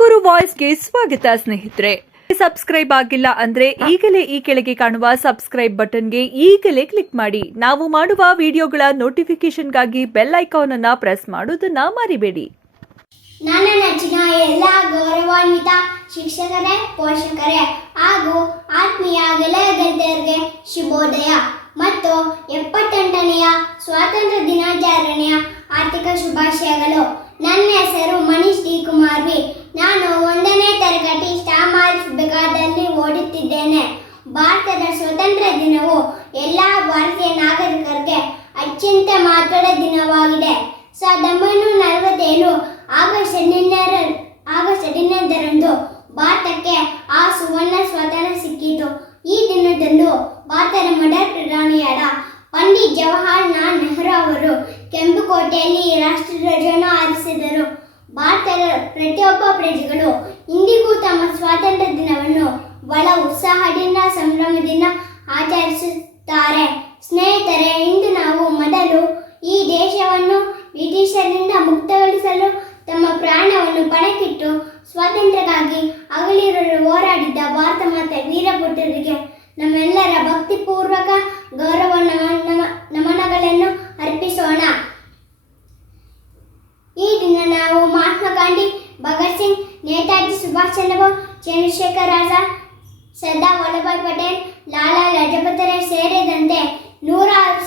ತುಮಕೂರು ವಾಯ್ಸ್ಗೆ ಸ್ವಾಗತ ಸ್ನೇಹಿತರೆ. ಸಬ್ಸ್ಕ್ರೈಬ್ ಆಗಿಲ್ಲ ಅಂದ್ರೆ ಈಗಲೇ ಈ ಕೆಳಗೆ ಕಾಣುವ ಸಬ್ಸ್ಕ್ರೈಬ್ ಬಟನ್ಗೆ ಈಗಲೇ ಕ್ಲಿಕ್ ಮಾಡಿ. ನಾವು ಮಾಡುವ ವಿಡಿಯೋಗಳ ನೋಟಿಫಿಕೇಶನ್ಗಾಗಿ ಬೆಲ್ ಐಕಾನ್ ಅನ್ನು ಪ್ರೆಸ್ ಮಾಡೋದನ್ನ ಮರಿಬೇಡಿ. ನನ್ನ ನೆಚ್ಚಿನ ಎಲ್ಲ ಗೌರವಾನ್ವಿತ ಶಿಕ್ಷಕರೇ, ಪೋಷಕರೇ ಹಾಗೂ ಆತ್ಮೀಯ ಗೆಳೆಯ ಗೆಳತಿಯರಿಗೆ ಶುಭೋದಯ ಮತ್ತು 78ನೆಯ ಸ್ವಾತಂತ್ರ್ಯ ದಿನಾಚರಣೆಯ ಆರ್ಥಿಕ ಶುಭಾಶಯಗಳು. ನನ್ನ ಹೆಸರು ಮನೀಶ್ ಡಿ ಕುಮಾರ್ ವಿ. ನಾನು 1ನೇ ತರಗತಿ ಸ್ಟಾಮಾರ್ಸ್ ವಿಭಾಗದಲ್ಲಿ ಓದುತ್ತಿದ್ದೇನೆ. ಭಾರತದ ಸ್ವಾತಂತ್ರ್ಯ ದಿನವು ಎಲ್ಲ ಭಾರತೀಯ ನಾಗರಿಕರಿಗೆ ಅತ್ಯಂತ ಮಹತ್ವದ ದಿನವಾಗಿದೆ. 1947 ಆಗಸ್ಟ್ 15ರಂದು ಭಾರತಕ್ಕೆ ಆ ಸುವರ್ಣ ಸ್ವಾತಂತ್ರ್ಯ ಸಿಕ್ಕಿತು. ಈ ದಿನದಂದು ಭಾರತದ ಮೊದಲ ಪ್ರಧಾನಿಯಾದ ಪಂಡಿತ್ ಜವಾಹರಲಾಲ್ ನೆಹರು ಅವರು ಕೆಂಪುಕೋಟೆಯಲ್ಲಿ ರಾಷ್ಟ್ರಧ್ವಜವನ್ನು ಹಾರಿಸಿದರು. ಭಾರತದ ಪ್ರತಿಯೊಬ್ಬ ಪ್ರಜೆಗಳು ಇಂದಿಗೂ ತಮ್ಮ ಸ್ವಾತಂತ್ರ್ಯ ದಿನವನ್ನು ಬಹಳ ಉತ್ಸಾಹದಿಂದ ಸಂಭ್ರಮದಿಂದ ಆಚರಿಸುತ್ತಾರೆ. ಸ್ನೇಹಿತರೆ, ಇಂದು ನಾವು ಮೊದಲು ಈ ದೇಶವನ್ನು ಬ್ರಿಟಿಷರಿಂದ ಮುಕ್ತಗೊಳಿಸಲು ತಮ್ಮ ಪ್ರಾಣವನ್ನು ಪಣಕ್ಕಿಟ್ಟು ಸ್ವಾತಂತ್ರ್ಯಕ್ಕಾಗಿ ಹಗಲಿರುಳು ಹೋರಾಡಿದ್ದ ಭಾರತ ಮಾತೆ ವೀರಪುತ್ರರಿಗೆ ನಮ್ಮೆಲ್ಲರ ಭಕ್ತಿಪೂರ್ವಕ ಗೌರವ ನಮನಗಳನ್ನು ಅರ್ಪಿಸೋಣ. ಈ ದಿನ ನಾವು ಮಹಾತ್ಮ ಗಾಂಧಿ, ಭಗತ್ ಸಿಂಗ್, ನೇತಾಜಿ ಸುಭಾಷ್ ಚಂದ್ರ ಬೋಸ್, ಚಂದ್ರಶೇಖರ್ ಆಜಾದ್, ಸರ್ದಾರ್ ವಲ್ಲಭಾಯ್ ಪಟೇಲ್, ಲಾಲಾ ಲಜಪತ್ ರಾಯ್ ಸೇರಿದಂತೆ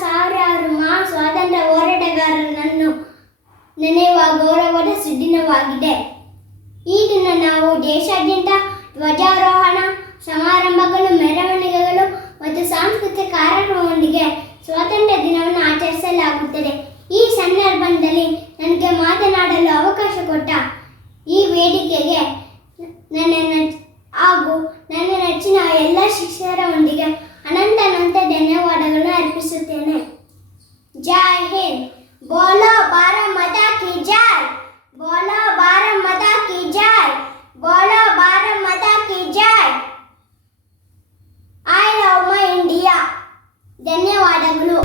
ಸಾವಿರಾರು ಮಹಾ ಸ್ವಾತಂತ್ರ್ಯ ಹೋರಾಟಗಾರರನ್ನು ನೆನೆಯುವ ಗೌರವದ ಸುದಿನವಾಗಿದೆ. ಈ ದಿನ ನಾವು ದೇಶಾದ್ಯಂತ ಧ್ವಜಾರೋಹಣ ಸಮಾರಂಭಗಳು, ಮೆರವಣಿಗೆಗಳು ಮತ್ತು ಸಾಂಸ್ಕೃತಿಕ ಕಾರ್ಯಕ್ರಮದೊಂದಿಗೆ ಸ್ವಾತಂತ್ರ್ಯ ದಿನವನ್ನು ಆಚರಿಸಲಾಗುತ್ತದೆ. ಈ ಸಂದರ್ಭದಲ್ಲಿ ನನಗೆ ಮಾತನಾಡಲು ಅವಕಾಶ ಕೊಟ್ಟ ಈ ವೇದಿಕೆಗೆ ನನ್ನ ನೆಚ್ಚಿನ ಎಲ್ಲ ಶಿಕ್ಷಕರೊಂದಿಗೆ ಅನಂತ ಧನ್ಯವಾದಗಳನ್ನು ಅರ್ಪಿಸುತ್ತೇನೆ. ಜೈ ಹಿಂದ್. ಬೋಲೋ ಭಾರತ್ ಮಾತಾ ಕಿ ಜೈ. ಬೋಲೋ ಭಾರತ್ ಮಾತಾ ಕಿ ಜೈ. ಬೋಲೋ ಭಾರತ್ ಮಾತಾ ಕಿ ಜೈ. I love my India. ಧನ್ಯವಾದಗಳು.